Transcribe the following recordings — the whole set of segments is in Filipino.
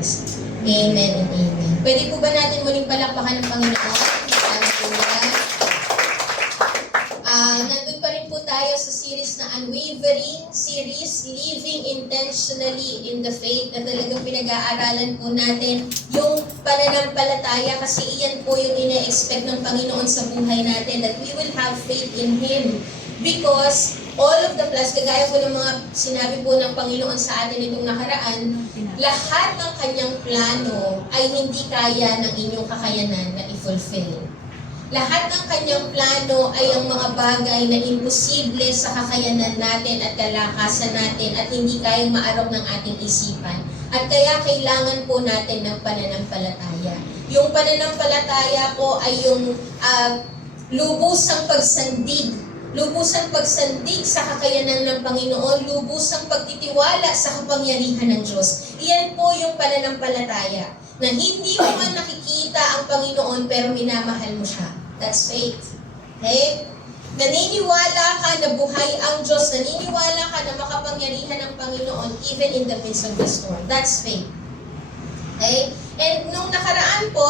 Christ. Amen and amen. Pwede po ba natin muling palakpakan ng Panginoon? Nandun pa rin po tayo sa series na Unwavering series, Living Intentionally in the Faith, na talagang pinag-aaralan po natin yung pananampalataya, kasi iyan po yung ina-expect ng Panginoon sa buhay natin, that we will have faith in Him. Because all of the plans, kagaya po ng mga sinabi po ng Panginoon sa atin itong nakaraan, lahat ng kanyang plano ay hindi kaya ng inyong kakayanan na i-fulfill. Lahat ng kanyang plano ay ang mga bagay na imposible sa kakayanan natin at kalakasan natin at hindi kayang maarok ng ating isipan. At kaya kailangan po natin ng pananampalataya. Yung pananampalataya po ay yung lubusang pagsandig. Lubusang pagsandig sa kakayanan ng Panginoon, lubusang pagtitiwala sa kapangyarihan ng Diyos. Iyan po yung pananampalataya, na hindi mo man nakikita ang Panginoon pero minamahal mo siya. That's faith. Okay? Naniniwala ka na buhay ang Diyos, naniniwala ka na makapangyarihan ng Panginoon even in the midst of the storm. That's faith. Okay? And nung nakaraan po,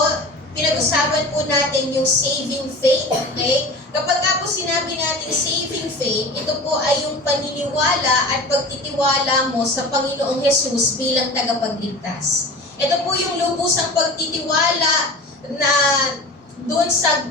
pinag-usapan po natin yung saving faith. Okay? Kapag po sinabi natin saving faith, ito po ay yung paniniwala at pagtitiwala mo sa Panginoong Jesus bilang tagapagligtas. Ito po yung lubusang pagtitiwala na doon sa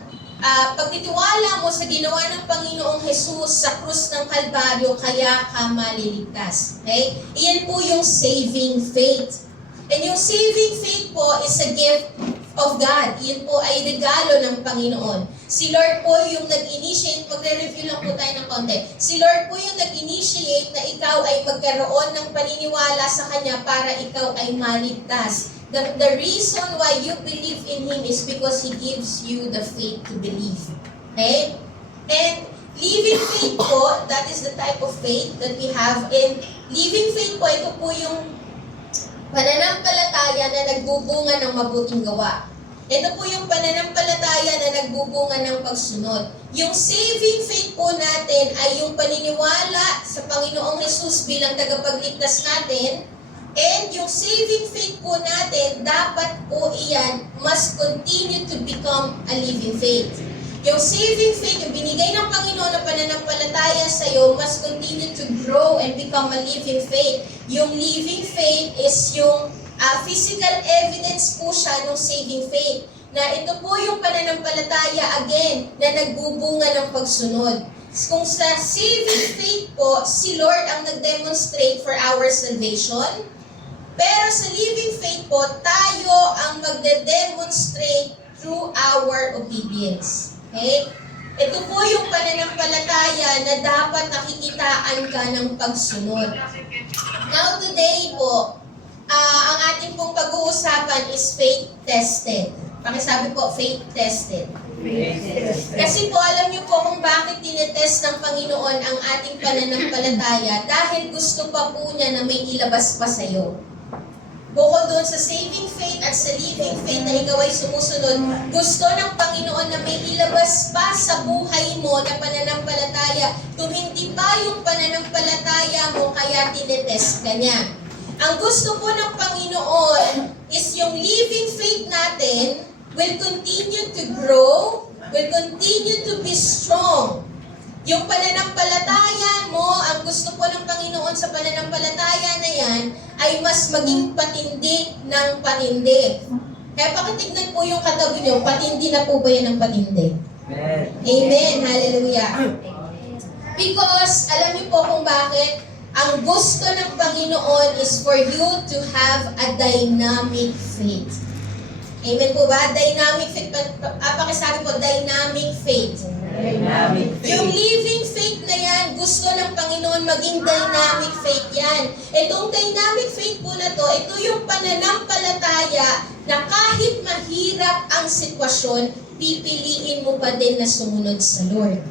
pagtitiwala mo sa ginawa ng Panginoong Jesus sa krus ng Kalbaryo, kaya ka maliligtas. Okay? Iyan po yung saving faith. And yung saving faith po is a gift of God. Iyan po ay regalo ng Panginoon. Si Lord po yung nag-initiate, magre-review lang po tayo ng konti. Si Lord po yung nag-initiate na ikaw ay magkaroon ng paniniwala sa Kanya para ikaw ay maligtas. The reason why you believe in Him is because He gives you the faith to believe. Okay? And living faith po, that is the type of faith that we have. And living faith po, ito po yung pananampalataya na nagbubunga ng mabuting gawa. Ito po yung pananampalataya na nagbubunga ng pagsunod. Yung saving faith po natin ay yung paniniwala sa Panginoong Jesus bilang tagapagligtas natin. And yung saving faith po natin, dapat po iyan must continue to become a living faith. Yung saving faith, yung binigay ng Panginoon na pananampalataya sa iyo, must continue to grow and become a living faith. Yung living faith is yung physical evidence po siya ng saving faith. Na ito po yung pananampalataya, again, na nagbubunga ng pagsunod. Kung sa saving faith po, si Lord ang nag-demonstrate for our salvation. Pero sa living faith po, tayo ang magde-demonstrate through our obedience. Okay? Ito po yung pananampalataya na dapat nakikitaan ka ng pagsunod. Now today po, ang ating pong pag-uusapan is faith tested. Pakisabi po, faith tested. Kasi po, alam niyo po kung bakit tinetest ng Panginoon ang ating pananampalataya, dahil gusto pa po niya na may ilabas pa sa iyo. Bukod doon sa saving faith at sa living faith na ikaw ay sumusunod, gusto ng Panginoon na may ilabas pa sa buhay mo na pananampalataya. Tumindi pa yung pananampalataya mo, kaya tinetest ka niya. Ang gusto po ng Panginoon is yung living faith natin will continue to grow, will continue to be strong. Yung pananampalataya mo, ang gusto po ng Panginoon sa pananampalataya na yan, ay mas maging patindi ng patindi. Kaya pakitignan po yung katabi niyo, patindi na po ba yan ng patindi? Amen. Amen. Hallelujah. Because, alam niyo po kung bakit, ang gusto ng Panginoon is for you to have a dynamic faith. Amen po ba? Dynamic faith. Pakisabi po, dynamic faith. Dynamic faith. Yung living faith na yan, gusto ng Panginoon maging dynamic faith yan. Itong dynamic faith po na to, ito yung pananampalataya na kahit mahirap ang sitwasyon, pipiliin mo pa din na sumunod sa Lord.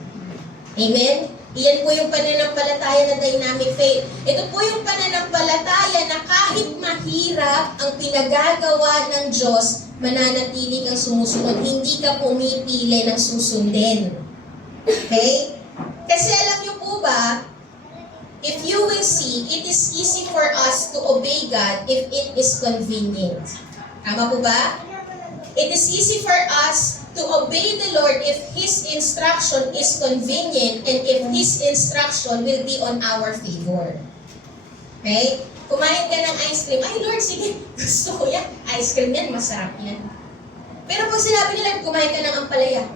Amen? Iyan po yung pananampalataya na dynamic faith. Ito po yung pananampalataya na kahit mahirap ang pinagagawa ng Diyos, mananatili kang sumusunod. Hindi ka pumipili ng susundin. Okay? Kasi alam niyo po ba, if you will see, it is easy for us to obey God if it is convenient. Tama po ba? It is easy for us to obey the Lord if His instruction is convenient and if His instruction will be on our favor. Okay? Kumain ka ng ice cream, ay Lord, sige, gusto ko yan. Ice cream yan, masarap yan. Pero pag sinabi ni Lord, kumain ka ng ampalaya,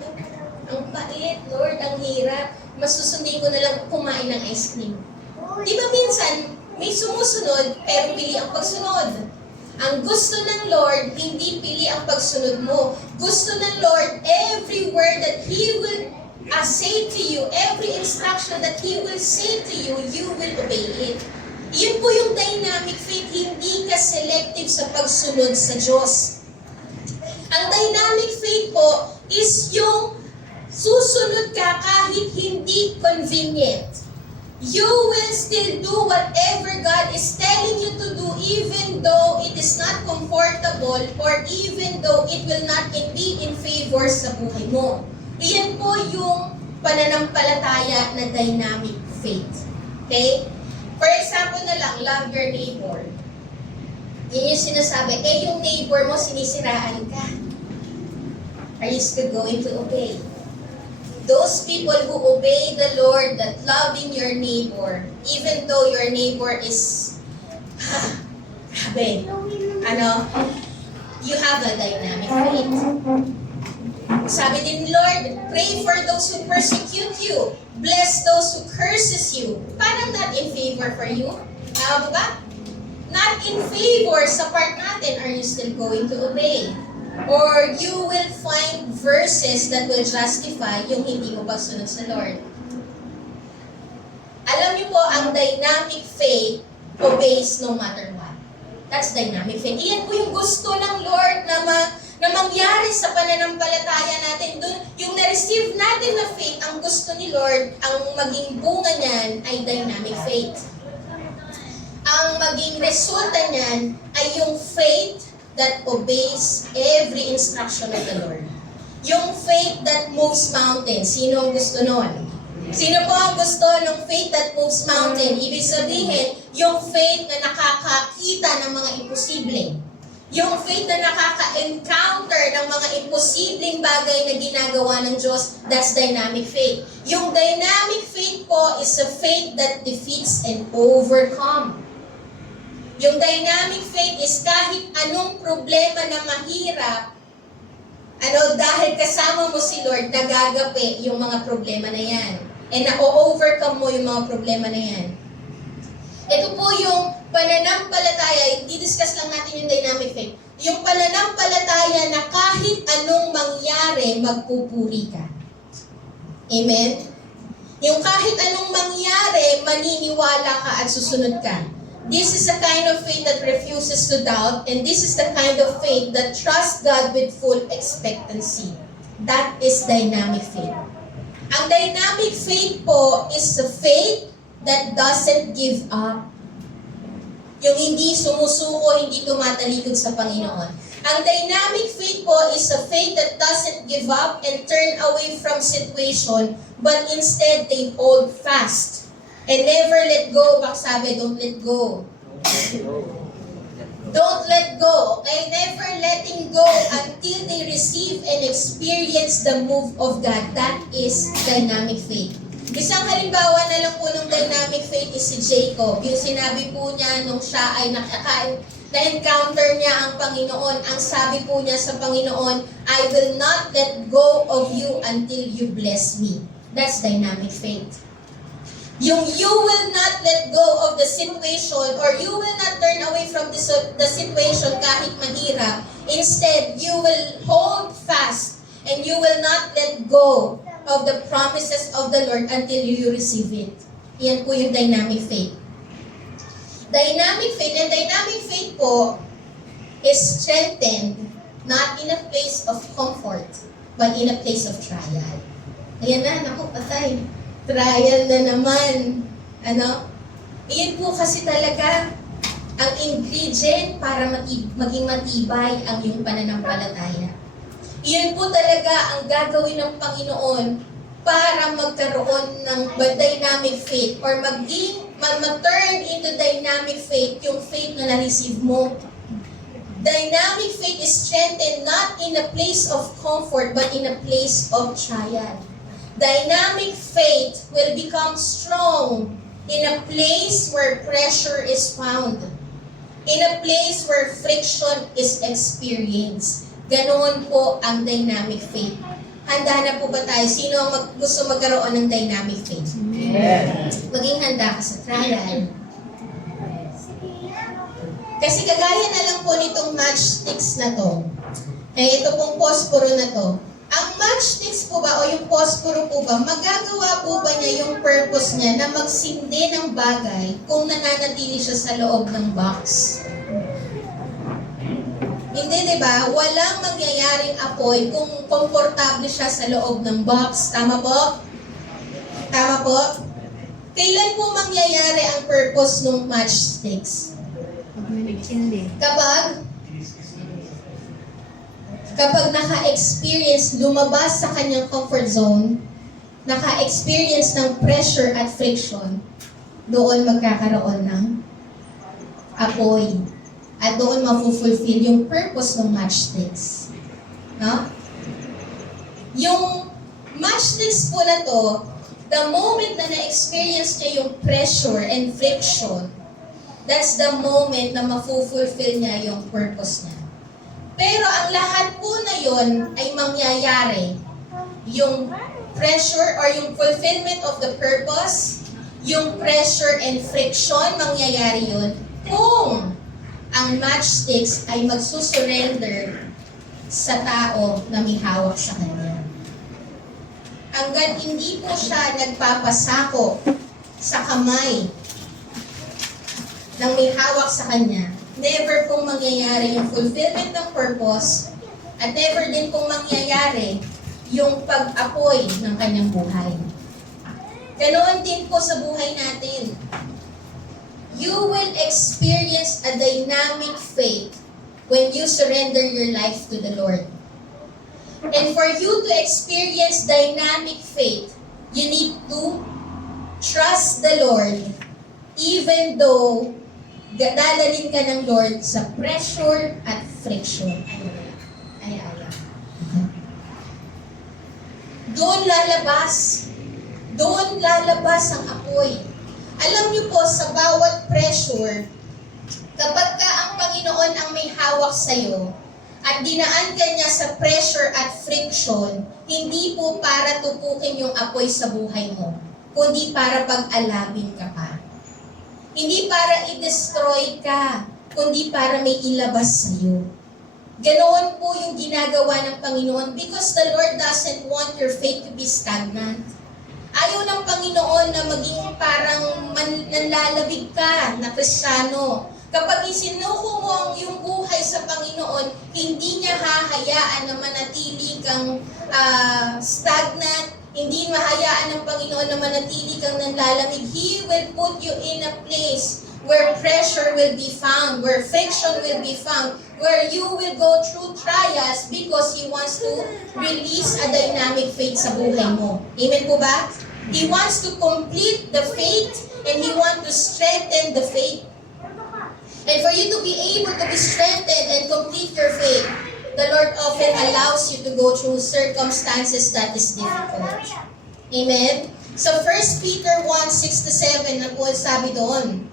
ang pait, Lord, ang hirap. Mas susundin ko na lang kumain ng ice cream. Di ba minsan, may sumusunod, pero pili ang pagsunod. Ang gusto ng Lord, hindi pili ang pagsunod mo. Gusto ng Lord, every word that He will say to you, every instruction that He will say to you, you will obey it. Yun po yung dynamic faith, hindi ka selective sa pagsunod sa Diyos. Ang dynamic faith po is yung susunod ka kahit hindi convenient. You will still do whatever God is telling you to do even though it is not comfortable or even though it will not be in favor sa buhay mo. Iyan po yung pananampalataya na dynamic faith. Okay? For example na lang, love your neighbor. Yun yung sinasabi, yung neighbor mo sinisiraan ka. Are you still going to obey? Those people who obey the Lord, that loving your neighbor, even though your neighbor is, grabe, you have a dynamic faith. Sabi din, Lord, pray for those who persecute you. Bless those who curses you. Parang not in favor for you. Tama ba? Not in favor sa part natin. Are you still going to obey? Or you will find verses that will justify yung hindi mo pagsunod sa Lord. Alam niyo po, ang dynamic faith obeys no matter what. That's dynamic faith. Iyan po yung gusto ng Lord na mangyari sa pananampalataya natin. Doon, yung na-receive natin na faith, ang gusto ni Lord, ang maging bunga niyan ay dynamic faith. Ang maging resulta niyan ay yung faith that obeys every instruction of the Lord. Yung faith that moves mountains. Sino ang gusto nun? Sino po ang gusto ng faith that moves mountain? Ibig sabihin, yung faith na nakakakita ng mga imposible. Yung faith na nakaka-encounter ng mga imposibleng bagay na ginagawa ng Diyos, that's dynamic faith. Yung dynamic faith po is a faith that defeats and overcomes. Yung dynamic faith is kahit anong problema na mahirap, dahil kasama mo si Lord, nagagapi yung mga problema na yan. And na-overcome mo yung mga problema na yan. Ito po yung pananampalataya, i-discuss lang natin yung dynamic faith. Yung pananampalataya na kahit anong mangyari, magpupuri ka. Amen? Yung kahit anong mangyari, maniniwala ka at susunod ka. This is the kind of faith that refuses to doubt, and this is the kind of faith that trusts God with full expectancy. That is dynamic faith. Ang dynamic faith po is the faith that doesn't give up. Yung hindi sumusuko, hindi tumatalikod sa Panginoon. Ang dynamic faith po is a faith that doesn't give up and turn away from situation, but instead they hold fast. And never let go. Bak sabi, don't let go. Don't let go. Okay? Never letting go until they receive and experience the move of God. That is dynamic faith. Isang halimbawa na lang po ng dynamic faith is si Jacob. Yung sinabi po niya nung siya ay na-encounter niya ang Panginoon. Ang sabi po niya sa Panginoon, I will not let go of you until you bless me. That's dynamic faith. Yung you will not let go of the situation or you will not turn away from the situation kahit mahirap. Instead, you will hold fast and you will not let go of the promises of the Lord until you receive it. Yan po yung dynamic faith. Dynamic faith po is strengthened not in a place of comfort but in a place of trial. Ayan na, naku, patay. Trial na naman. Iyan po kasi talaga ang ingredient para maging matibay ang iyong pananampalataya. Iyan po talaga ang gagawin ng Panginoon para magkaroon ng dynamic faith or ma-turn into dynamic faith yung faith na na-receive mo. Dynamic faith is strengthened not in a place of comfort but in a place of trial. Dynamic faith will become strong in a place where pressure is found. In a place where friction is experienced. Ganoon po ang dynamic faith. Handa na po ba tayo? Sino ang gusto magkaroon ng dynamic faith? Maging handa ka sa trial. Kasi kagaya na lang po nitong matchsticks na to. Ito pong posporo na to. Ang matchsticks po ba o yung posporo po ba, magagawa po ba niya yung purpose niya na magsindi ng bagay kung nananatili siya sa loob ng box? Hindi, di ba? Walang mangyayaring apoy kung komportable siya sa loob ng box. Tama po? Tama po? Kailan po mangyayari ang purpose ng matchsticks? Kapag naka-experience, lumabas sa kanyang comfort zone, naka-experience ng pressure at friction, doon magkakaroon ng apoy. At doon mafulfill yung purpose ng matchsticks. No? Yung matchsticks po na to, the moment na na-experience niya yung pressure and friction, that's the moment na mafulfill niya yung purpose niya. Pero ang lahat po na yon ay mangyayari. Yung pressure or yung fulfillment of the purpose, yung pressure and friction, mangyayari yun kung ang matchsticks ay magsusurrender sa tao na may hawak sa kanya. Hanggang hindi po siya nagpapasako sa kamay ng may hawak sa kanya, never pong mangyayari yung fulfillment ng purpose at never din pong mangyayari yung pag-apoy ng kanyang buhay. Ganoon din po sa buhay natin. You will experience a dynamic faith when you surrender your life to the Lord. And for you to experience dynamic faith, you need to trust the Lord even though dadalhin ka ng Lord sa pressure at friction. Ay. Doon lalabas ang apoy. Alam niyo po, sa bawat pressure, kapag ka ang Panginoon ang may hawak sa'yo, at dinaan ka niya sa pressure at friction, hindi po para tupukin yung apoy sa buhay mo, kundi para pag-alabin ka pa. Hindi para i-destroy ka, kundi para may ilabas sa'yo. Ganoon po yung ginagawa ng Panginoon because the Lord doesn't want your faith to be stagnant. Ayaw ng Panginoon na maging parang nanlalabig ka na Kristiyano. Kapag isinuko mo ang iyong buhay sa Panginoon, hindi niya hahayaan na manatili kang stagnant, hindi mahayaan ng Panginoon na manatili kang nanlalamig. He will put you in a place where pressure will be found, where friction will be found, where you will go through trials because He wants to release a dynamic faith sa buhay mo. Amen po ba? He wants to complete the faith and He wants to strengthen the faith. And for you to be able to be strengthened and complete your faith, the Lord often allows you to go through circumstances that is difficult. Amen? So 1 Peter 1:6-7, ang po sabi doon,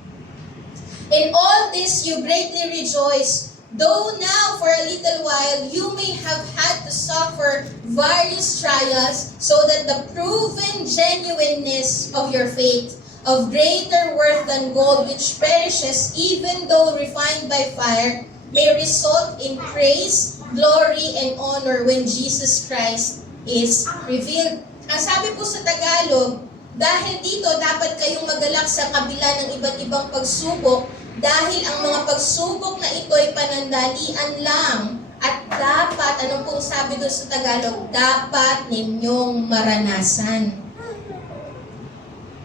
in all this you greatly rejoice, though now for a little while you may have had to suffer various trials, so that the proven genuineness of your faith, of greater worth than gold which perishes even though refined by fire, may result in praise, glory, and honor when Jesus Christ is revealed. Ang sabi po sa Tagalog, dahil dito dapat kayong magalak sa kabila ng iba't ibang pagsubok, dahil ang mga pagsubok na ito ay panandalian lang at dapat, anong pong sabi doon sa Tagalog, dapat ninyong maranasan.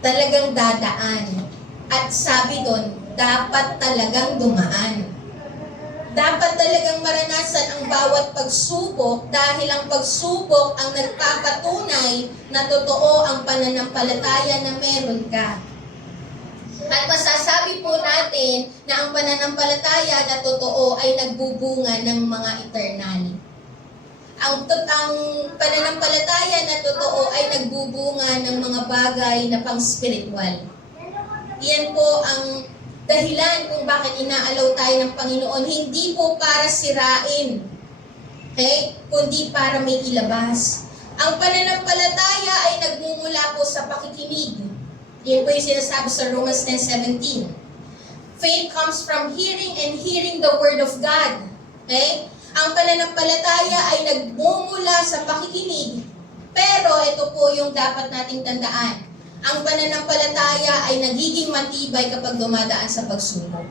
Talagang dadaan. At sabi doon, dapat talagang dumaan. Dapat talagang maranasan ang bawat pagsubok dahil ang pagsubok ang nagpapatunay na totoo ang pananampalataya na meron ka. At masasabi po natin na ang pananampalataya na totoo ay nagbubunga ng mga eternal. Ang pananampalataya na totoo ay nagbubunga ng mga bagay na pang-spiritual. Iyan po ang dahilan kung bakit inaalaw tayo ng Panginoon. Hindi po para sirain, okay? Kundi para may ilabas. Ang pananampalataya ay nagmumula po sa pakikinig. Yan po yung sinasabi sa Romans 10:17. Faith comes from hearing and hearing the Word of God. Okay? Ang pananampalataya ay nagmumula sa pakikinig. Pero ito po yung dapat nating tandaan. Ang pananampalataya ay nagiging matibay kapag dumadaan sa pagsubok.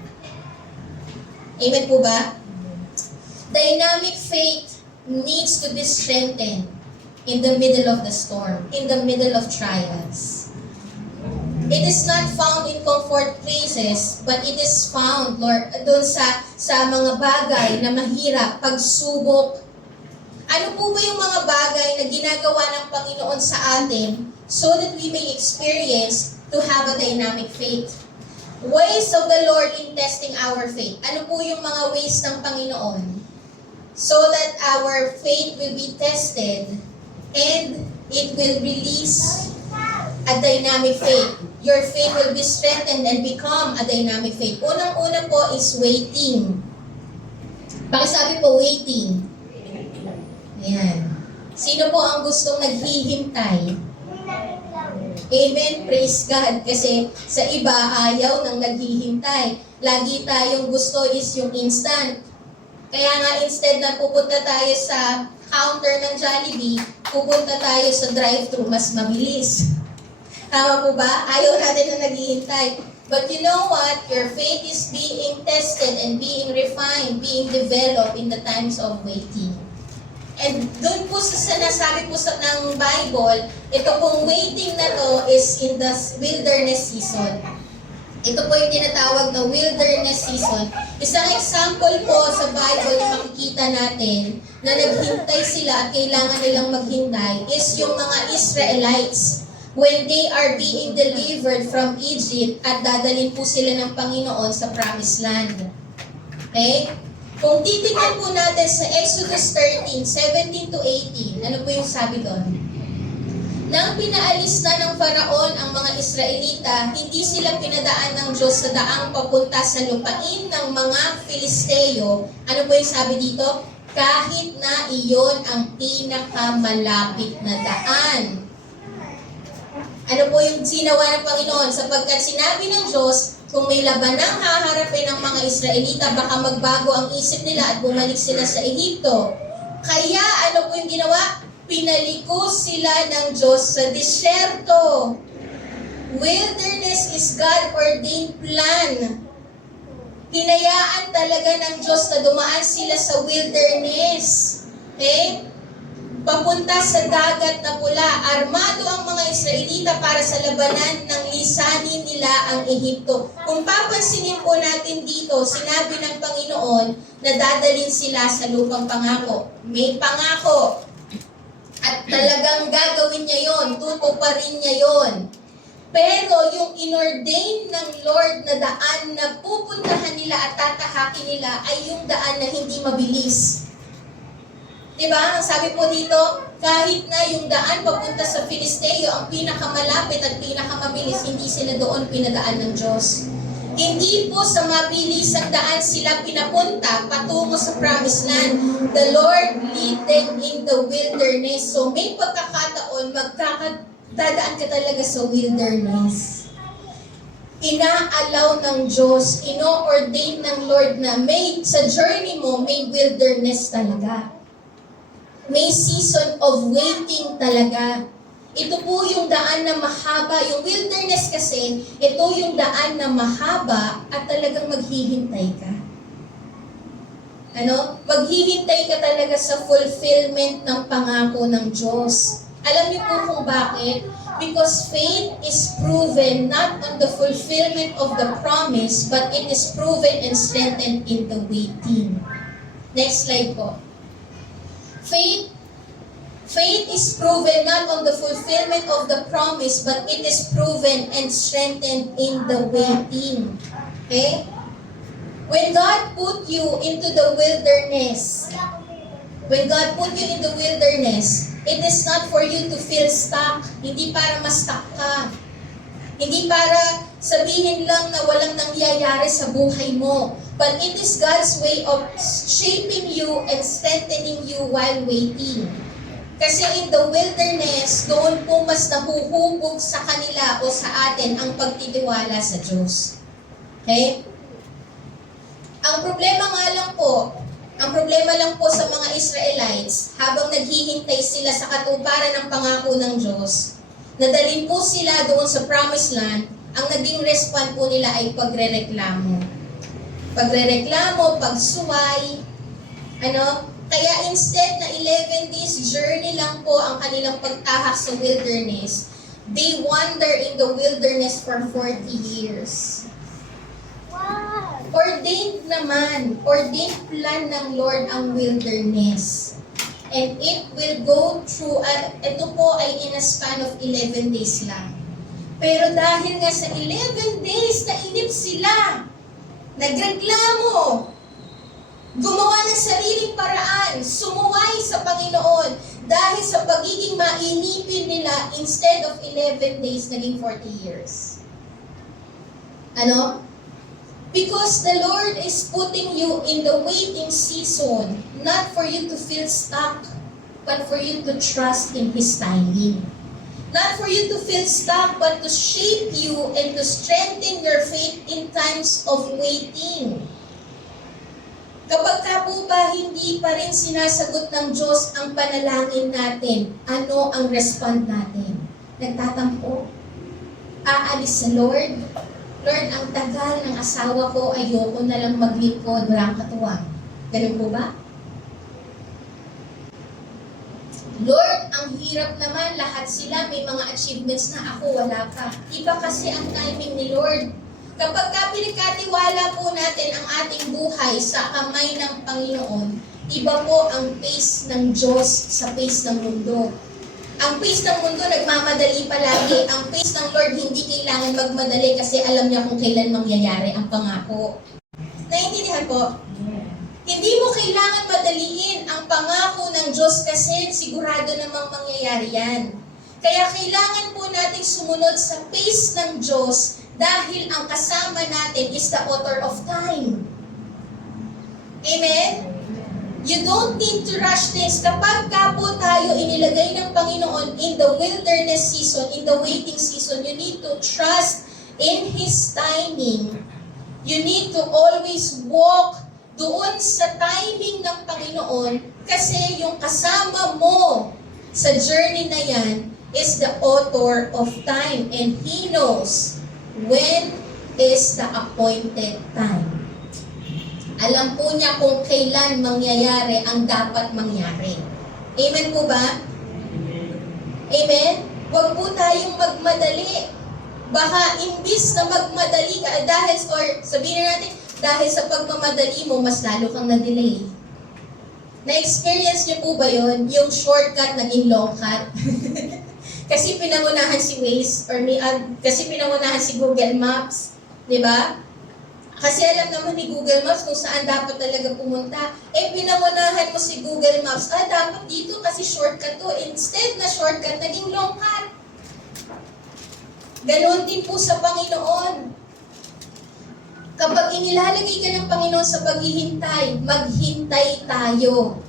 Amen po ba? Dynamic faith needs to be strengthened in the middle of the storm, in the middle of trials. It is not found in comfort places, but it is found, Lord, doon sa mga bagay na mahirap, pagsubok. Ano po ba yung mga bagay na ginagawa ng Panginoon sa atin so that we may experience to have a dynamic faith? Ways of the Lord in testing our faith. Ano po yung mga ways ng Panginoon so that our faith will be tested and it will release a dynamic faith. Your faith will be strengthened and become a dynamic faith. Unang-una po is waiting. Pakisabi po, waiting. Ayan. Sino po ang gustong naghihintay? Amen, praise God. Kasi sa iba, ayaw ng naghihintay. Lagi tayong gusto is yung instant. Kaya nga, instead na pupunta tayo sa counter ng Jollibee, pupunta tayo sa drive-thru, mas mabilis. Tama po ba? Ayaw natin na naghihintay. But you know what? Your faith is being tested and being refined, being developed in the times of waiting. And doon po sa sinasabi po ng Bible, ito pong waiting na to is in the wilderness season. Ito po yung tinatawag na wilderness season. Isang example po sa Bible na makikita natin na naghintay sila at kailangan nilang maghintay is yung mga Israelites. When they are being delivered from Egypt at dadalhin po sila ng Panginoon sa Promised Land. Okay? Kung titignan po natin sa Exodus 13:17 to 18, ano po yung sabi doon? Nang pinaalis na ng Faraon ang mga Israelita, hindi sila pinadaan ng Diyos sa daang papunta sa lupain ng mga Filisteo. Ano po yung sabi dito? Kahit na iyon ang pinakamalapit na daan. Ano po yung ginawa ng Panginoon? Sapagkat sinabi ng Diyos, kung may labanang haharapin ng mga Israelita, baka magbago ang isip nila at bumalik sila sa Ehipto. Kaya ano po yung ginawa? Pinaliko sila ng Diyos sa disyerto. Wilderness is God-ordained plan. Hinayaan talaga ng Diyos na dumaan sila sa wilderness. Okay? Papunta sa dagat na pula. Armado ang mga Israelita para sa labanan ng lisanin nila ang Ehipto. Kung papansinin po natin dito, sinabi ng Panginoon na dadalhin sila sa lupang pangako. May pangako. At talagang gagawin niya yon, tutuparin niya yon. Pero yung inordain ng Lord na daan na pupuntahan nila at tatahakin nila ay yung daan na hindi mabilis. Diba? Ang sabi po dito, kahit na yung daan papunta sa Filisteo, ang pinakamalapit at pinakamabilis, hindi sila doon pinadaan ng Diyos. Hindi po sa mabilisang daan sila pinapunta patungo sa Promised Land. The Lord lead them in the wilderness. So may pagkakataon, magkakadadaan ka talaga sa wilderness. Inaalaw ng Diyos, ino-ordain ng Lord na sa journey mo, may wilderness talaga. May season of waiting talaga. Ito po yung daan na mahaba. Yung wilderness kasi, ito yung daan na mahaba at talagang maghihintay ka. Ano? Maghihintay ka talaga sa fulfillment ng pangako ng Diyos. Alam niyo po kung bakit? Because faith is proven not on the fulfillment of the promise, but it is proven and strengthened in the waiting. Next slide po. Faith is proven not on the fulfillment of the promise, but it is proven and strengthened in the waiting. Okay? When God put you into the wilderness, it is not for you to feel stuck. Hindi para ma-stuck ka. Hindi para sabihin lang na walang nangyayari sa buhay mo. But it is God's way of shaping you and strengthening you while waiting. Kasi in the wilderness, doon po mas nahuhubog sa kanila o sa atin ang pagtitiwala sa Diyos. Okay? Ang problema lang po sa mga Israelites, habang naghihintay sila sa katuparan ng pangako ng Diyos, nadalhin po sila doon sa Promised Land, ang naging response po nila ay pagrereklamo. Pagsuway, Kaya instead na 11 days journey lang po ang kanilang pagtahak sa wilderness, they wander in the wilderness for 40 years. Wow! Ordained plan ng Lord ang wilderness. And it will go through, ito po ay in a span of 11 days lang. Pero dahil nga sa 11 days, nainip sila, nagreklamo, gumawa ng sariling paraan, sumuway sa Panginoon, dahil sa pagiging mainipin nila, instead of 11 days, naging 40 years. Because the Lord is putting you in the waiting season, not for you to feel stuck, but for you to trust in His timing. Not for you to feel stuck, but to shape you and to strengthen your faith in times of waiting. Kapag ka po ba hindi pa rin sinasagot ng Diyos ang panalangin natin, ano ang respond natin? Nagtatampo? Aalis sa Lord? Lord, ang tagal ng asawa ko, ayoko na lang maglingkod, walang katuwang. Ganun po ba? Lord, ang hirap naman, lahat sila may mga achievements na ako, wala pa. Iba kasi ang timing ni Lord. Kapag pinagkatiwala po natin ang ating buhay sa kamay ng Panginoon, iba po ang pace ng Diyos sa pace ng mundo. Ang pace ng mundo nagmamadali palagi. Ang pace ng Lord hindi kailangan magmadali kasi alam niya kung kailan mangyayari ang pangako. Naintindihan po? Hindi mo kailangan madaliin ang pangako ng Diyos kasi sigurado namang mangyayari yan. Kaya kailangan po nating sumunod sa pace ng Diyos dahil ang kasama natin is the author of time. Amen? You don't need to rush things. Kapag ka po tayo inilagay ng Panginoon in the wilderness season, in the waiting season, you need to trust in His timing. You need to always walk doon sa timing ng Panginoon kasi yung kasama mo sa journey na yan is the author of time and He knows when is the appointed time. Alam po niya kung kailan mangyayari ang dapat mangyari. Amen po ba? Amen? Huwag po tayong magmadali. Baka imbis na magmadali ka, dahil, or sabihin natin, dahil sa pagmamadali mo, mas lalo kang na-delay. Na-experience niyo po ba yon? Yung shortcut naging long cut? Kasi pinangunahan si Waze, kasi pinangunahan si Google Maps. Di ba? Kasi alam naman ni Google Maps kung saan dapat talaga pumunta. Pinangunahan mo si Google Maps, dapat dito kasi shortcut to. Instead na shortcut, naging long cut. Ganon din po sa Panginoon. Kapag inilalagay ka ng Panginoon sa paghihintay, maghintay tayo.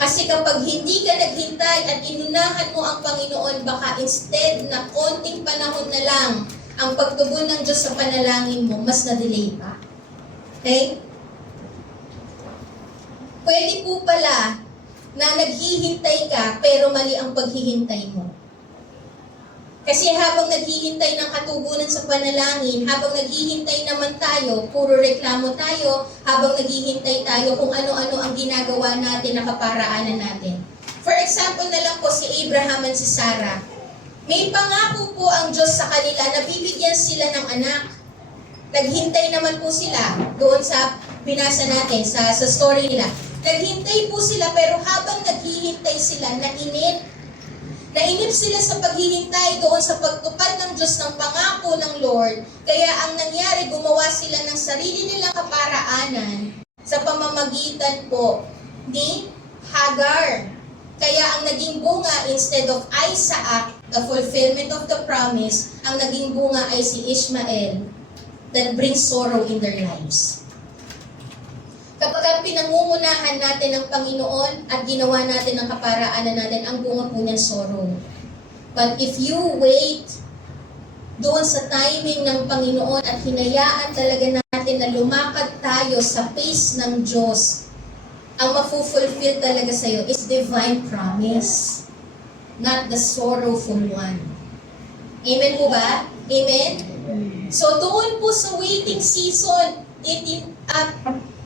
Kasi kapag hindi ka naghintay at inunahan mo ang Panginoon, baka instead na konting panahon na lang ang pagtugon ng Diyos sa panalangin mo, mas na-delay pa. Okay? Pwede po pala na naghihintay ka pero mali ang paghihintay mo. Kasi habang naghihintay ng katugunan sa panalangin, habang naghihintay naman tayo, puro reklamo tayo, habang naghihintay tayo kung ano-ano ang ginagawa natin na kaparaanan natin. For example na lang po si Abraham at si Sarah. May pangako po ang Diyos sa kanila na bibigyan sila ng anak. Naghintay naman po sila doon sa binasa natin, sa story nila. Naghintay po sila, pero habang naghihintay sila, nainip. Nainip sila sa paghihintay doon sa pagtupad ng Diyos ng pangako ng Lord. Kaya ang nangyari, gumawa sila ng sarili nilang kaparaanan sa pamamagitan po ni Hagar. Kaya ang naging bunga, instead of Isaac, the fulfillment of the promise, ang naging bunga ay si Ishmael that brings sorrow in their lives. Kapag pinangungunahan natin ng Panginoon at ginawa natin ang kaparaanan natin, ang bunga po niyan sorrow. But if you wait doon sa timing ng Panginoon at hinayaan talaga natin na lumakad tayo sa pace ng Diyos, ang mafulfill talaga sa'yo is divine promise, not the sorrowful one. Amen po ba? Amen? So doon po sa waiting season,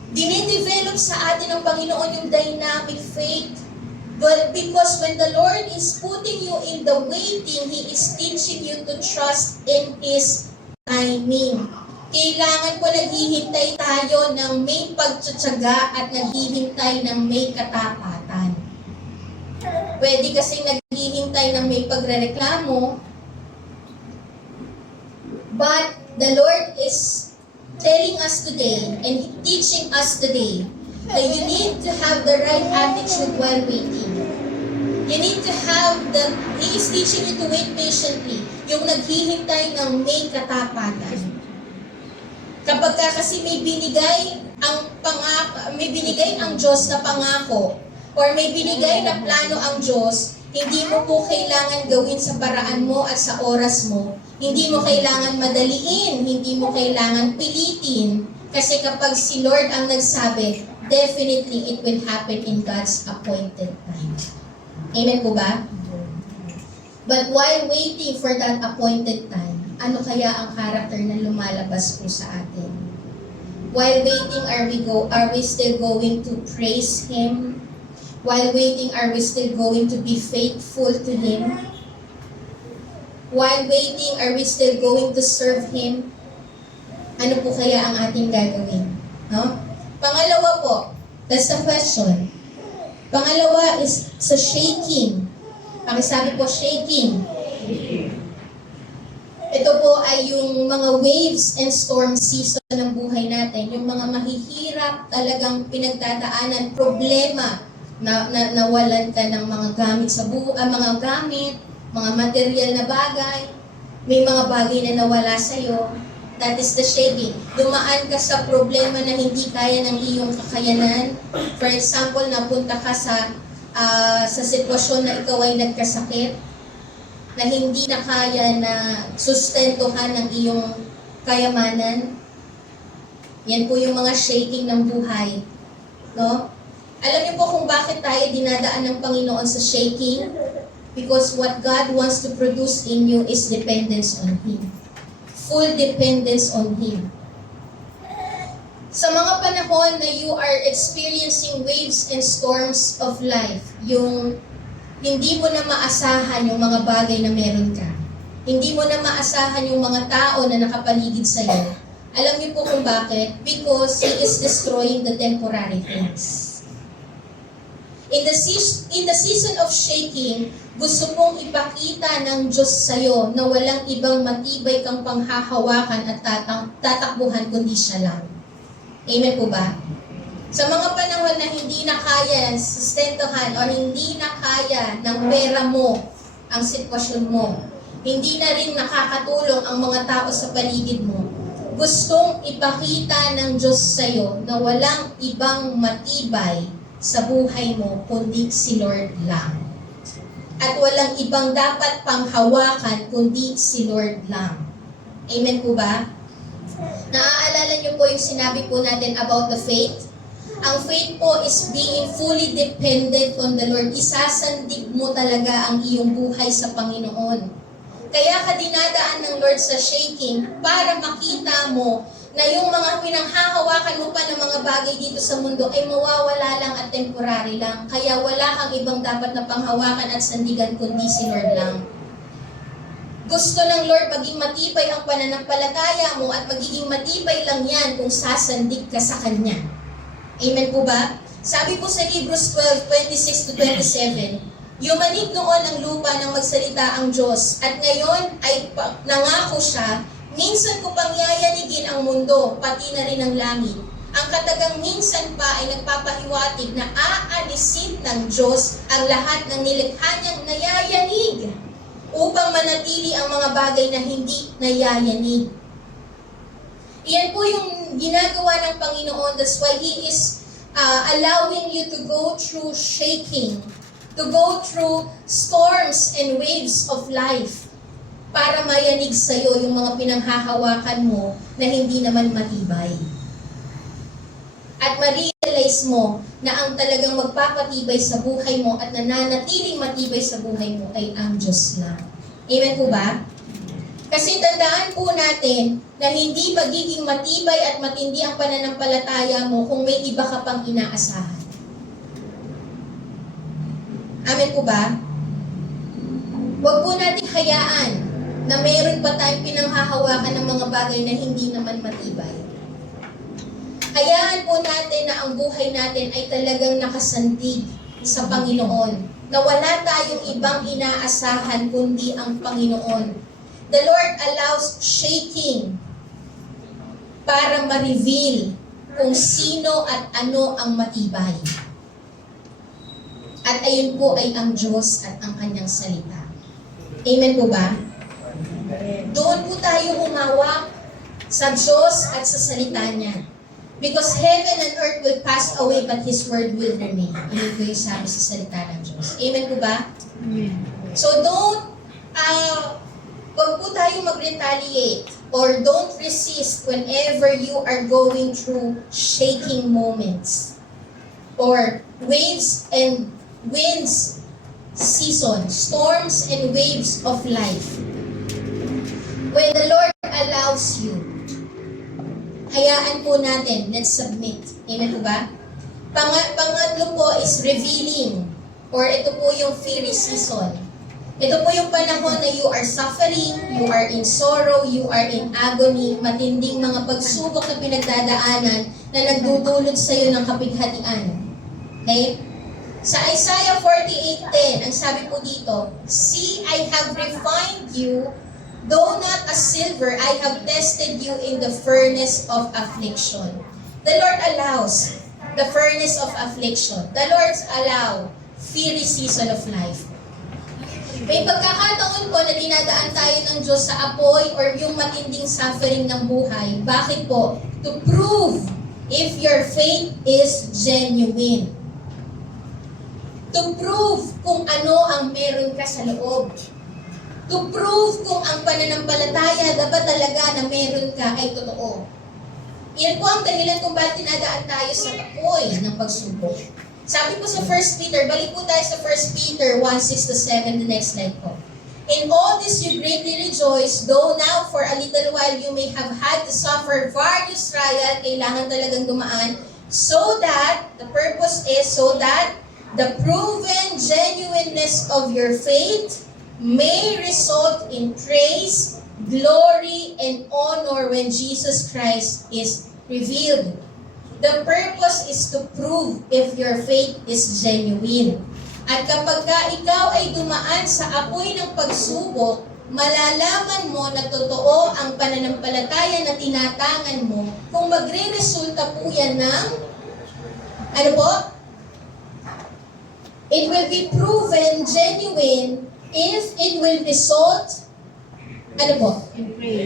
dinidevelop sa atin ng Panginoon yung dynamic faith. But because when the Lord is putting you in the waiting, He is teaching you to trust in His timing. Kailangan po naghihintay tayo ng may pagtsatsaga at naghihintay ng may katapatan. Pwede kasing naghihintay ng may pagrereklamo, but the Lord is telling us today and teaching us today that you need to have the right attitude while waiting. You need to have He is teaching you to wait patiently, yung naghihintay ng may katapatan. Kapag kasi may binigay ang Diyos na pangako, or may binigay na plano ang Diyos, hindi mo po kailangan gawin sa paraan mo at sa oras mo. Hindi mo kailangan madaliin, hindi mo kailangan pilitin. Kasi kapag si Lord ang nagsabi, definitely it will happen in God's appointed time. Amen po ba? But while waiting for that appointed time, ano kaya ang character na lumalabas po sa atin? While waiting, are we still going to praise Him? While waiting, are we still going to be faithful to Him? While waiting, are we still going to serve Him? Ano po kaya ang ating gagawin? No? Pangalawa po, that's the question. Pangalawa is sa shaking. Pakisabi po, shaking. Ito po ay yung mga waves and storm season ng buhay natin. Yung mga mahihirap talagang pinagdadaanan, problema, na nawalan ka ng mga gamit sa mga gamit, mga material na bagay, may mga bagay na nawala sa'yo. That is the shaking. Dumaan ka sa problema na hindi kaya ng iyong kakayanan. For example, napunta ka sa sitwasyon na ikaw ay nagkasakit, na hindi na kaya na sustentuhan ng iyong kayamanan. Yan po yung mga shaking ng buhay. No? Alam niyo po kung bakit tayo dinadaan ng Panginoon sa shaking? Because what God wants to produce in you is dependence on Him. Full dependence on Him. Sa mga panahon na you are experiencing waves and storms of life, yung hindi mo na maasahan yung mga bagay na meron ka. Hindi mo na maasahan yung mga tao na nakapaligid sa iyo. Alam niyo po kung bakit? Because He is destroying the temporary things. In the season of shaking, gusto pong ipakita ng Diyos sa iyo na walang ibang matibay kang panghahawakan at tatakbuhan kundi siya lang. Amen po ba? Sa mga panahon na hindi na kaya sustentuhan o hindi na kaya ng pera mo ang sitwasyon mo, hindi na rin nakakatulong ang mga tao sa paligid mo, gustong ipakita ng Diyos sa iyo na walang ibang matibay sa buhay mo kundi si Lord lang. At walang ibang dapat panghawakan kundi si Lord lang. Amen po ba? Naaalala niyo po yung sinabi po natin about the faith? Ang faith po is being fully dependent on the Lord. Isasandig mo talaga ang iyong buhay sa Panginoon. Kaya ka dinadaan ng Lord sa shaking para makita mo na yung mga pinanghahawakan mo pa ng mga bagay dito sa mundo ay mawawala lang at temporary lang. Kaya wala kang ibang dapat na panghawakan at sandigan kundi si Lord lang. Gusto ng Lord maging matibay ang pananampalataya mo at magiging matibay lang yan kung sasandig ka sa Kanya. Amen po ba? Sabi po sa Hebrews 12:26 to 27, yumanig noon ang lupa nang magsalita ang Diyos, at ngayon ay nangako siya, minsan ko pang yayanigin ang mundo, pati na rin ang langit. Ang katagang minsan pa ay nagpapahiwatig na aalisin ng Diyos ang lahat ng nilikha niyang nayayanig upang manatili ang mga bagay na hindi nayayanig. Iyan po yung ginagawa ng Panginoon. That's why He is allowing you to go through shaking, to go through storms and waves of life para mayanig sa'yo yung mga pinanghahawakan mo na hindi naman matibay. At ma-realize mo na ang talagang magpapatibay sa buhay mo at nananatiling matibay sa buhay mo ay ang Diyos lang. Amen po ba? Kasi tandaan po natin na hindi magiging matibay at matindi ang pananampalataya mo kung may iba ka pang inaasahan. Amen po ba? Huwag po natin hayaan na mayroon pa tayong pinanghahawakan ng mga bagay na hindi naman matibay. Hayaan po natin na ang buhay natin ay talagang nakasandig sa Panginoon, na wala tayong ibang inaasahan kundi ang Panginoon. The Lord allows shaking para ma-reveal kung sino at ano ang matibay. At ayun po ay ang Diyos at ang Kanyang salita. Amen po ba? Doon po tayo humawak sa Diyos at sa salita niya. Because heaven and earth will pass away, but His word will remain. Amen po yung sabi sa salita ng Diyos. Amen po ba? Amen. So wag po tayo mag-retaliate or don't resist whenever you are going through shaking moments or waves and winds season, storms and waves of life. When the Lord allows you, hayaan po natin, let's submit. Amen po ba? Pangatlo po is revealing, or ito po yung fiery season. Ito po yung panahon na you are suffering, you are in sorrow, you are in agony, matinding mga pagsubok na pinagdadaanan na nagdudulot sa iyo ng kapighatian. Okay? Sa Isaiah 48:10, ang sabi po dito, "See, I have refined you, though not as silver, I have tested you in the furnace of affliction." The Lord allows the furnace of affliction. The Lord allow fiery season of life. May pagkakataon po na dinadaan tayo ng Diyos sa apoy or yung matinding suffering ng buhay. Bakit po? To prove if your faith is genuine. To prove kung ano ang meron ka sa loob. To prove kung ang pananampalataya dapat talaga na meron ka ay totoo. Iyan po ang dahilan kung bakit dinadaan tayo sa apoy ng pagsubok. Sabi po sa 1 Peter, balik po tayo sa 1 Peter 1:6-7, the next slide po. "In all this you greatly rejoice, though now for a little while you may have had to suffer various trials," kailangan talagang dumaan, "so that," the purpose is, "so that the proven genuineness of your faith may result in praise, glory, and honor when Jesus Christ is revealed." The purpose is to prove if your faith is genuine. At kapag ikaw ay dumaan sa apoy ng pagsubok, malalaman mo na totoo ang pananampalataya na tinatangan mo kung magre-resulta po yan ng, ano po? It will be proven genuine if it will result, ano po?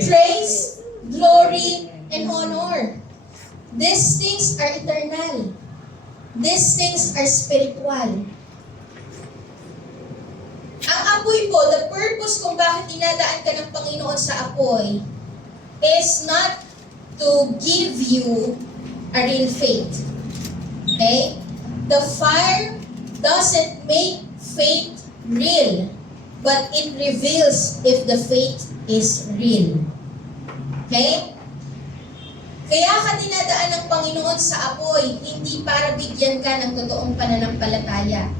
Praise, glory, and honor. These things are eternal. These things are spiritual. Ang apoy po, the purpose kung bakit dinadaan ka ng Panginoon sa apoy is not to give you a real faith. Okay? The fire doesn't make faith real, but it reveals if the faith is real. Okay? Kaya ka dinadaan ng Panginoon sa apoy, hindi para bigyan ka ng totoong pananampalataya.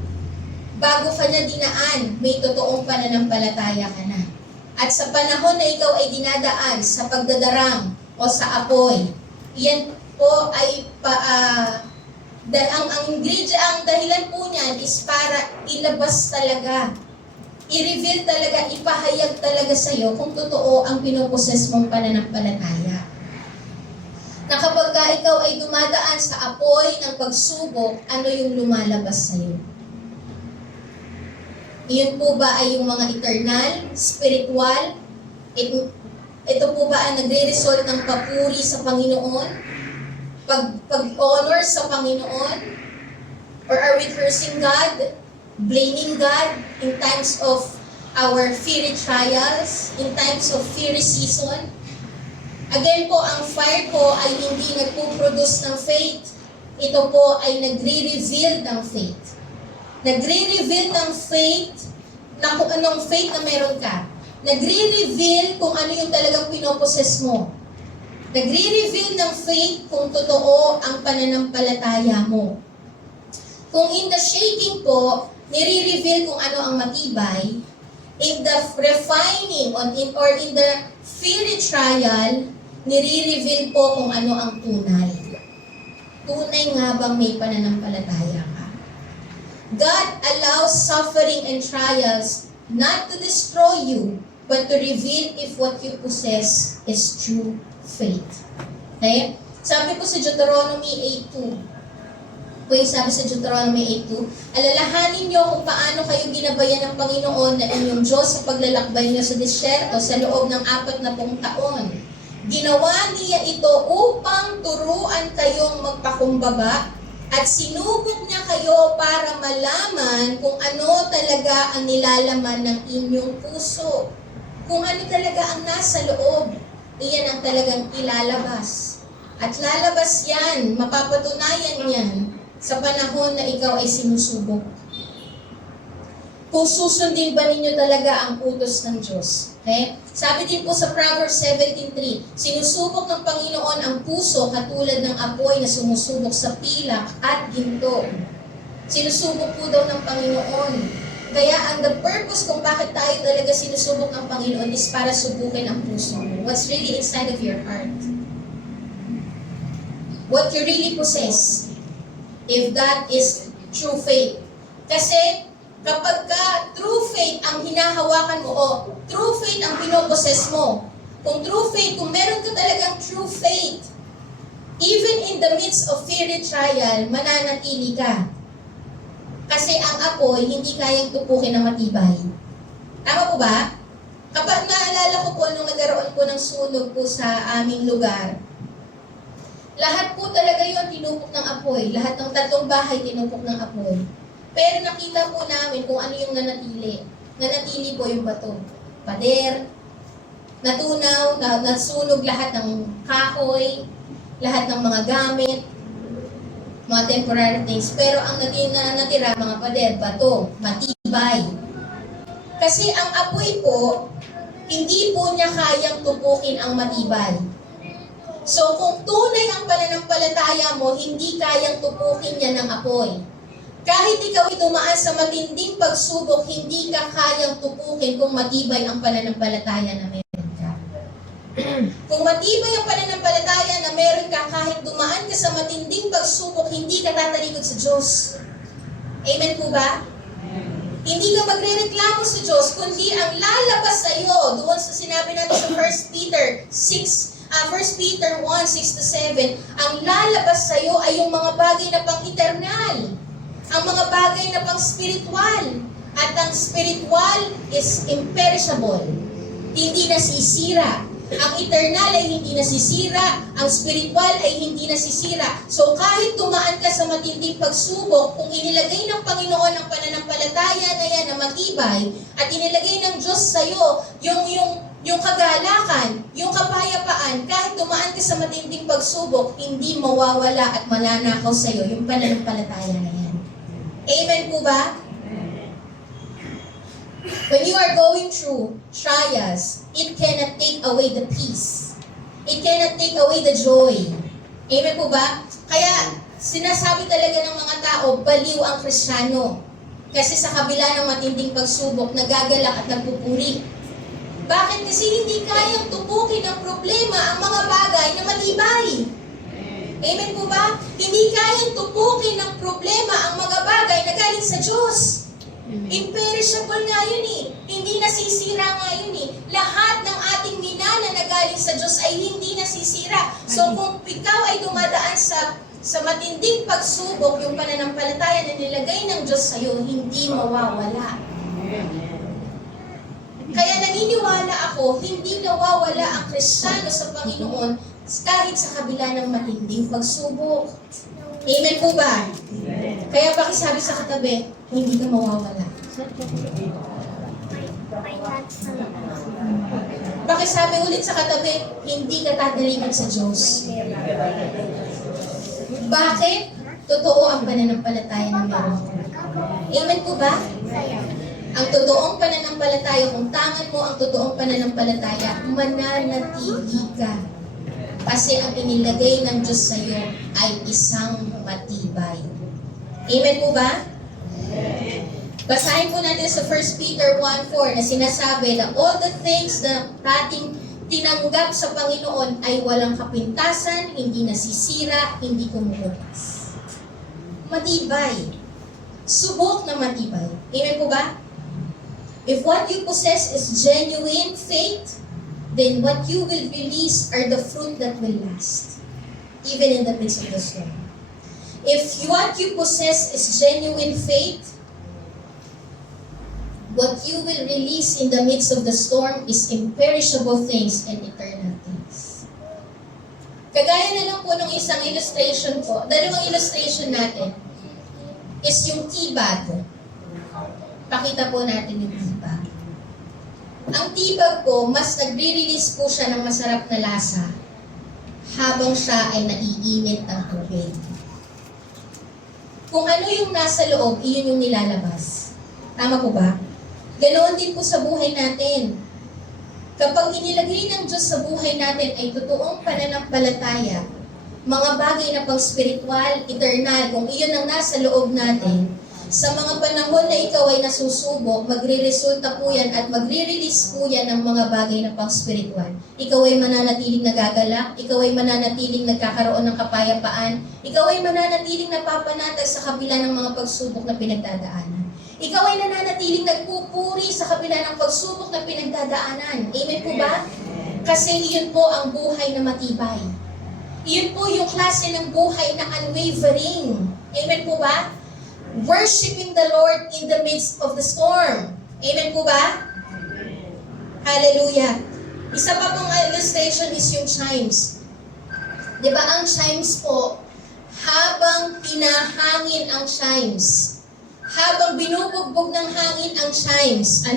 Bago ka na dinaan, may totoong pananampalataya ka na. At sa panahon na ikaw ay dinadaan sa pagdadarang o sa apoy, iyan po ay ang dahilan po niyan is para ilabas talaga, i-reveal talaga, ipahayag talaga sa iyo kung totoo ang pinoposes mong pananampalataya. Na kapag ikaw ay dumadaan sa apoy ng pagsubok, ano yung lumalabas sa iyo? Iyon po ba ay yung mga eternal, spiritual? Ito po ba ang nagre-result ng papuri sa Panginoon? Pag-honor sa Panginoon? Or are we cursing God? Blaming God in times of our fiery trials? In times of fiery season? Again po, ang fire po ay hindi nagpo-produce ng faith. Ito po ay nagre-reveal ng faith. Nagre-reveal ng faith na kung anong faith na meron ka. Nagre-reveal kung ano yung talagang pinoposes mo. Nagre-reveal ng faith kung totoo ang pananampalataya mo. Kung in the shaking po, nire-reveal kung ano ang matibay. In the refining or in the fiery trial, nire-reveal po kung ano ang tunay. Tunay nga bang may pananampalataya ka? God allows suffering and trials not to destroy you, but to reveal if what you possess is true faith. Okay? Sabi po sa Deuteronomy 8:2. Yung sabi sa Deuteronomy 8:2, alalahanin niyo kung paano kayo ginabayan ng Panginoon na inyong Diyos sa paglalakbay niyo sa disyerto sa loob ng 40 taon. Ginawa niya ito upang turuan kayong magpakumbaba at sinubok niya kayo para malaman kung ano talaga ang nilalaman ng inyong puso. Kung ano talaga ang nasa loob, iyan ang talagang ilalabas. At lalabas yan, mapapatunayan yan sa panahon na ikaw ay sinusubok. Kung susundin ba ninyo talaga ang utos ng Diyos? Okay? Sabi din po sa Proverbs 17:3, sinusubok ng Panginoon ang puso katulad ng apoy na sumusubok sa pilak at ginto. Sinusubok po daw ng Panginoon. Kaya ang the purpose kung bakit tayo talaga sinusubok ng Panginoon is para subukin ang puso mo. What's really inside of your heart? What you really possess. If that is true faith. Kasi kapag true faith ang hinahawakan mo o true faith ang pinoposes mo, kung true faith, kung meron ka talagang true faith, even in the midst of fiery trial, mananatili ka. Kasi ang apoy, hindi kayang tupukin ng matibay. Tama po ba? Kapag naalala ko po nung nagkaroon po ng sunog po sa aming lugar, lahat po talaga yun tinupok ng apoy. Lahat ng 3 bahay tinupok ng apoy. Pero nakita po namin kung ano yung nanatili. Nanatili po yung bato. Pader, natunaw, nasunog lahat ng kahoy, lahat ng mga gamit, mga temporary things. Pero ang natira, mga pader, bato, matibay. Kasi ang apoy po, hindi po niya kayang tupukin ang matibay. So kung tunay ang pananampalataya mo, hindi kayang tupukin niya ng apoy. Kahit ikaw ay dumaan sa matinding pagsubok, hindi ka kayang tupukin kung matibay ang pananampalataya na meron ka. Kung matibay ang pananampalataya na meron ka, kahit dumaan ka sa matinding pagsubok, hindi ka tatalikod sa Diyos. Amen po ba? Hindi ka magre-reklamo sa Diyos, kundi ang lalabas sa iyo, doon sa sinabi natin sa 1 Peter 1:6-7, ang lalabas sa iyo ay yung mga bagay na pang-eternal, ang mga bagay na pang-spiritual, at ang spiritual is imperishable, hindi nasisira. Ang eternal ay hindi nasisira, ang spiritual ay hindi nasisira. So kahit tumaan ka sa matinding pagsubok, kung inilagay ng Panginoon ang pananampalataya na yan na matibay, at inilagay ng Diyos sa iyo yung kagalakan, yung kapayapaan, kahit tumaan ka sa matinding pagsubok, hindi mawawala at mananakaw sa iyo yung pananampalataya na yan. Amen po ba? When you are going through trials, it cannot take away the peace. It cannot take away the joy. Amen po ba? Kaya sinasabi talaga ng mga tao, baliw ang Kristiyano. Kasi sa kabila ng matinding pagsubok, nagagalak at nagpupuri. Bakit? Kasi hindi kayang tupukin ng problema ang mga bagay na matibay. Amen po ba? Hindi kayang tupukin ng problema ang mga bagay na galing sa Diyos. Imperishable nga yun eh. Hindi nasisira nga yun eh. Lahat ng ating minana na galing sa Diyos ay hindi nasisira. So kung ikaw ay dumadaan sa matinding pagsubok, yung pananampalataya na nilagay ng Diyos sa'yo, hindi mawawala. Kaya naniniwala ako, hindi nawawala ang Kristiyano sa Panginoon kahit sa kabila ng matinding pagsubok. Amen po ba? Kaya pakisabi sa katabi, hindi ka mawawala. Pakisabi ulit sa katabi, hindi ka tatalikod sa Diyos. Bakit? Totoo ang pananampalataya na meron. Amen po ba? Ang totoong pananampalataya, kung tangan mo ang totoong pananampalataya, mananatili ka. Kasi ang inilagay ng Diyos sa iyo ay isang matibay. Amen po ba? Basahin po natin sa 1 Peter 1:4 na sinasabi na all the things na ating tinanggap sa Panginoon ay walang kapintasan, hindi nasisira, hindi kumukupas. Matibay. Subok na matibay. Amen po ba? If what you possess is genuine faith, then what you will release are the fruit that will last, even in the midst of the storm. If what you possess is genuine faith, what you will release in the midst of the storm is imperishable things and eternal things. Kagaya na lang po ng isang illustration po, dalawang illustration natin is yung tea bag. Pakita po natin yung tea bag. Ang tea bag po, mas nagre-release po siya ng masarap na lasa habang siya ay naiinit ng tubig. Kung ano yung nasa loob, iyon yung nilalabas. Tama po ba? Ganoon din po sa buhay natin. Kapag inilagay ng Diyos sa buhay natin ay totoong pananampalataya, mga bagay na pang spiritual, eternal, kung iyon ang nasa loob natin, sa mga panahon na ikaw ay nasusubok, magre-resulta po yan at magre-release po yan ng mga bagay na pang spiritual. Ikaw ay mananatiling nagagalak, ikaw ay mananatiling nagkakaroon ng kapayapaan, ikaw ay mananatiling napapanatag sa kabila ng mga pagsubok na pinagdadaanan. Ikaw ay nananatiling nagpupuri sa kabila ng pagsubok na pinagdadaanan. Amen po ba? Kasi iyon po ang buhay na matibay. Iyon po yung klase ng buhay na unwavering. Amen po ba? Worshiping the Lord in the midst of the storm. Amen po ba? Hallelujah. Isa pa pong illustration is yung chimes. Di ba ang chimes po, habang pinahangin ang chimes, habang binubugbog ng hangin ang chimes,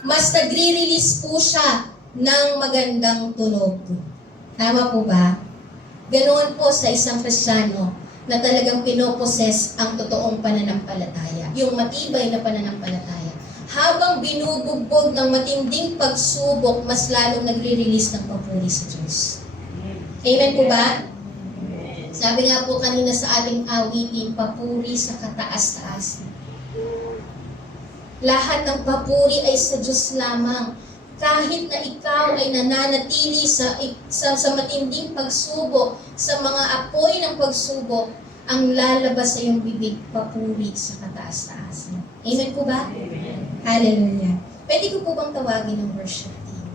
mas nagre-release po siya ng magandang tunog. Tama po ba? Ganoon po sa isang Kristiyano na talagang pinoposes ang totoong pananampalataya, yung matibay na pananampalataya. Habang binubugbog ng matinding pagsubok, mas lalong nagre-release ng papuri sa Diyos. Amen po ba? Sabi nga po kanina sa ating awitin, papuri sa kataas-taas. Lahat ng papuri ay sa Diyos lamang. Kahit na ikaw ay nananatili sa matinding pagsubok, sa mga apoy ng pagsubok, ang lalabas sa iyong bibig, papuri sa kataas-taas. Amen po ba? Amen. Hallelujah. Pwede ko po bang tawagin ng worship team?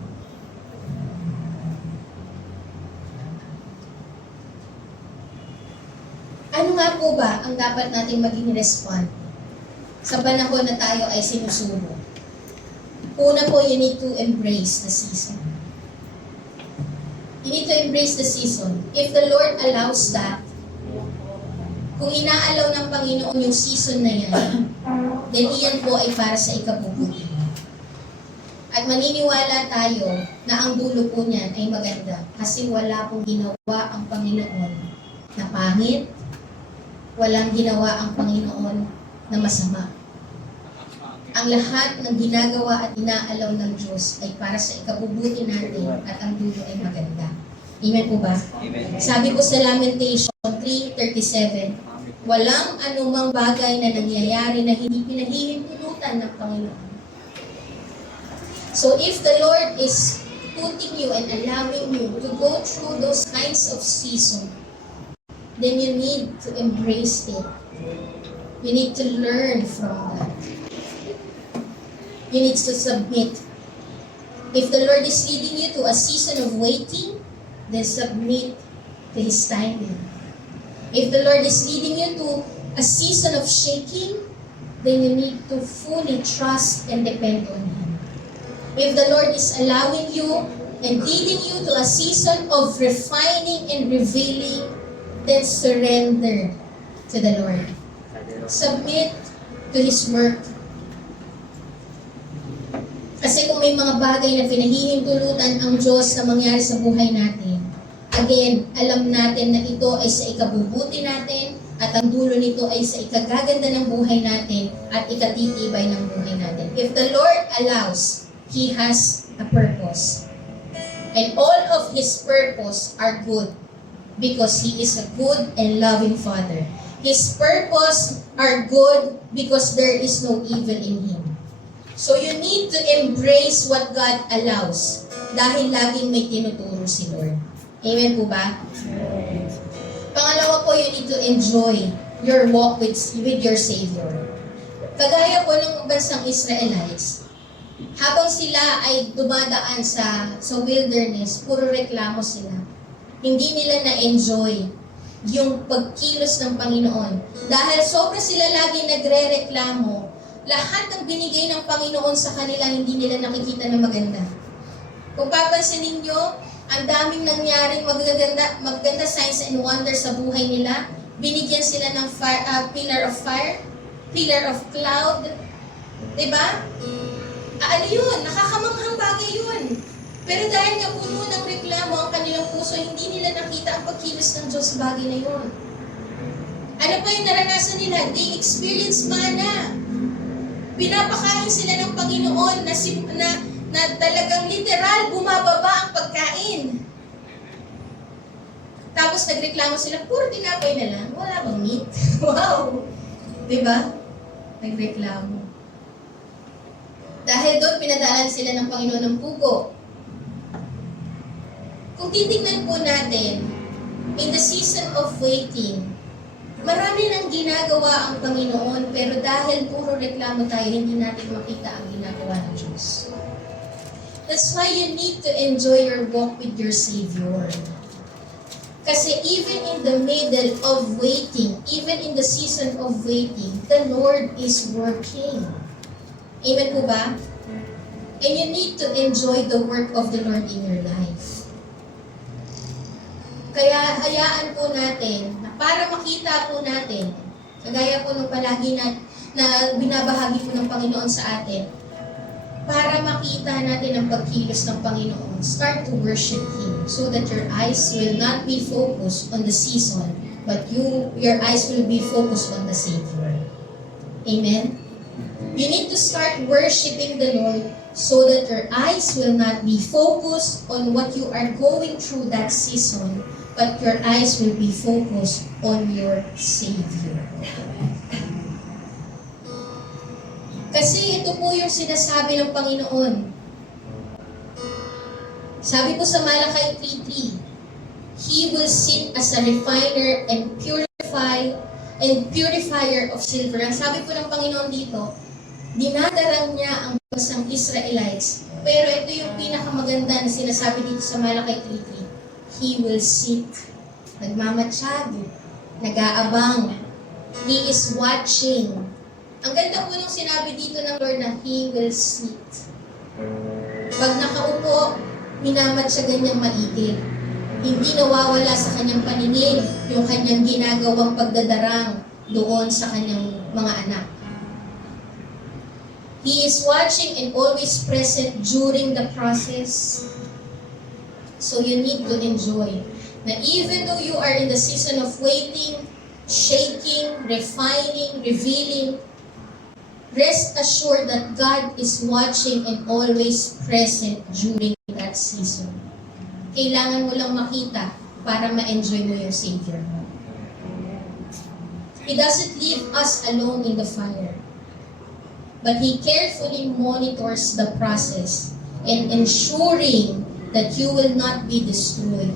Ano nga po ba ang dapat nating maging respond sa panahon na tayo ay sinusubok? Una po, you need to embrace the season. You need to embrace the season. If the Lord allows that, kung inaalaw ng Panginoon yung season na yan, then iyan po ay para sa ikabubuti. At maniniwala tayo na ang dulo po niyan ay maganda kasi wala pong ginawa ang Panginoon na pangit, walang ginawa ang Panginoon na masama. Ang lahat ng ginagawa at inaalaw ng Diyos ay para sa ikabubuti natin at ang dulo ay maganda. Amen po ba? Amen. Sabi po sa Lamentation 3:37, walang anumang bagay na nangyayari na hindi pinahihintulutan ng Panginoon. So if the Lord is putting you and allowing you to go through those kinds of season, then you need to embrace it. You need to learn from that. You need to submit. If the Lord is leading you to a season of waiting, then submit to His timing. If the Lord is leading you to a season of shaking, then you need to fully trust and depend on Him. If the Lord is allowing you and leading you to a season of refining and revealing, then surrender to the Lord. Submit to His work. Kasi kung may mga bagay na pinahihintulutan ang Diyos na mangyari sa buhay natin, again, alam natin na ito ay sa ikabubuti natin at ang dulo nito ay sa ikagaganda ng buhay natin at ikatitibay ng buhay natin. If the Lord allows, He has a purpose. And all of His purpose are good because He is a good and loving Father. His purpose are good because there is no evil in Him. So you need to embrace what God allows dahil laging may tinuturo si Lord. Amen po ba? Pangalawa po, you need to enjoy your walk with your Savior. Kagaya po ng bansang Israelites, habang sila ay dumadaan sa wilderness, puro reklamo sila. Hindi nila na-enjoy yung pagkilos ng Panginoon. Dahil sobra sila lagi nagre-reklamo, lahat ng binigay ng Panginoon sa kanila, hindi nila nakikita na maganda. Kung papansinin nyo, ang daming nangyaring magaganda signs and wonders sa buhay nila. Binigyan sila ng pillar of fire, pillar of cloud. Diba? Ano yun? Nakakamanghang bagay yun. Pero dahil nga puno ng reklamo ang kanilang puso, hindi nila nakita ang pagkilos ng Diyos sa bagay na yun. Ano pa yung naranasan nila? They experience mana. Pinapakain sila ng Panginoon na talagang literal bumababa ang pagkain. Tapos nagreklamo sila, puro tinapay na lang, wala bang meat? Wow! Diba? Nagreklamo. Dahil doon pinadaanan sila ng Panginoon ng pugo. Kung titignan po natin, in the season of waiting, marami nang ginagawa ang Panginoon, pero dahil puro reklamo tayo, hindi natin makita ang ginagawa ng Diyos. That's why you need to enjoy your walk with your Savior. Kasi even in the middle of waiting, even in the season of waiting, the Lord is working. Amen po ba? And you need to enjoy the work of the Lord in your life. Kaya hayaan po natin na para makita po natin, kagaya po nung palagi na binabahagi po ng Panginoon sa atin, para makita natin ang pagkilos ng Panginoon, start to worship Him so that your eyes will not be focused on the season, but your eyes will be focused on the Savior. Amen? You need to start worshiping the Lord so that your eyes will not be focused on what you are going through that season, but your eyes will be focused on your Savior. Kasi ito po yung sinasabi ng Panginoon. Sabi po sa Malakay 3:3, He will sit as a refiner and purifier of silver. Ang sabi po ng Panginoon dito, dinadarang niya ang bansang Israelites. Pero ito yung pinakamaganda na sinasabi dito sa Malakay 3:3. He will sit. Nagmamatsyag. Nag-aabang. He is watching. Ang ganda po nung sinabi dito ng Lord na He will sit. Pag nakaupo, minamatsyagan niyang maigil. Hindi nawawala sa kanyang paningin yung kanyang ginagawang pagdadarang doon sa kanyang mga anak. He is watching and always present during the process. So you need to enjoy. Na even though you are in the season of waiting, shaking, refining, revealing, rest assured that God is watching and always present during that season. Kailangan mo lang makita para ma-enjoy mo yung Savior mo. He doesn't leave us alone in the fire, but He carefully monitors the process and ensuring that you will not be destroyed.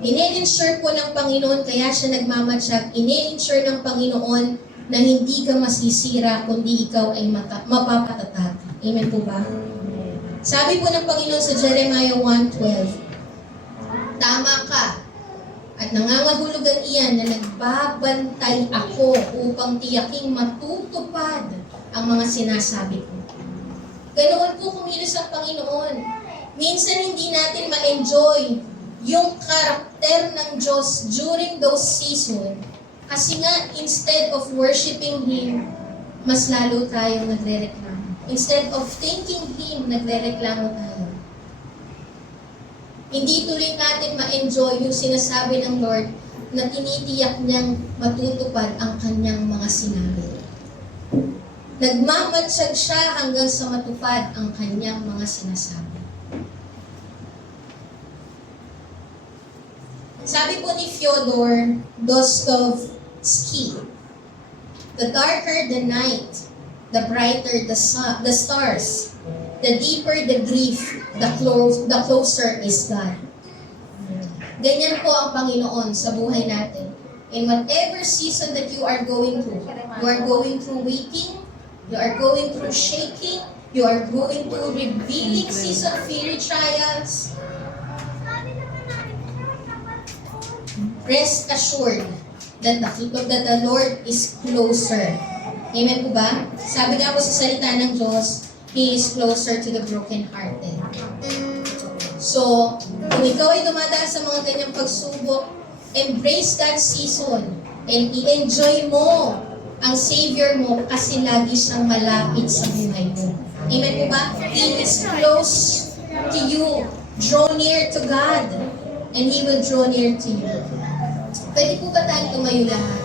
Ine-ensure po ng Panginoon, kaya siya nagmamatsyag, ine-ensure ng Panginoon na hindi ka masisira, kundi ikaw ay mapapatatag. Amen po ba? Sabi po ng Panginoon sa Jeremiah 1:12, tama ka, at nangangahulugan iyan na nagbabantay ako upang tiyaking matutupad ang mga sinasabi ko. Ganoon po kumilos ang Panginoon. Minsan hindi natin ma-enjoy yung karakter ng Diyos during those season. Kasi nga, instead of worshiping Him, mas lalo tayong nagre-reklamo. Instead of thanking Him, nagre-reklamo tayo. Hindi tuloy natin ma-enjoy yung sinasabi ng Lord na tinitiyak niyang matutupad ang kanyang mga sinabi. Nagmamatsyag siya hanggang sa matupad ang kanyang mga sinasabi. Sabi po ni Fyodor Dostoevsky, the darker the night, the brighter the stars, the deeper the grief, the closer is God. Ganyan po ang Panginoon sa buhay natin. In whatever season that you are going through waiting, you are going through shaking, you are going through revealing season of fiery trials, rest assured that the Lord is closer. Amen po ba? Sabi nga po sa salita ng Diyos, He is closer to the brokenhearted. So, kung ikaw ay dumadaan sa mga ganyang pagsubok, embrace that season and i-enjoy mo ang Savior mo kasi lagi siyang malapit sa buhay mo. Amen po ba? He is close to you. Draw near to God and He will draw near to you. Pwede po ba tayong tumayo lahat?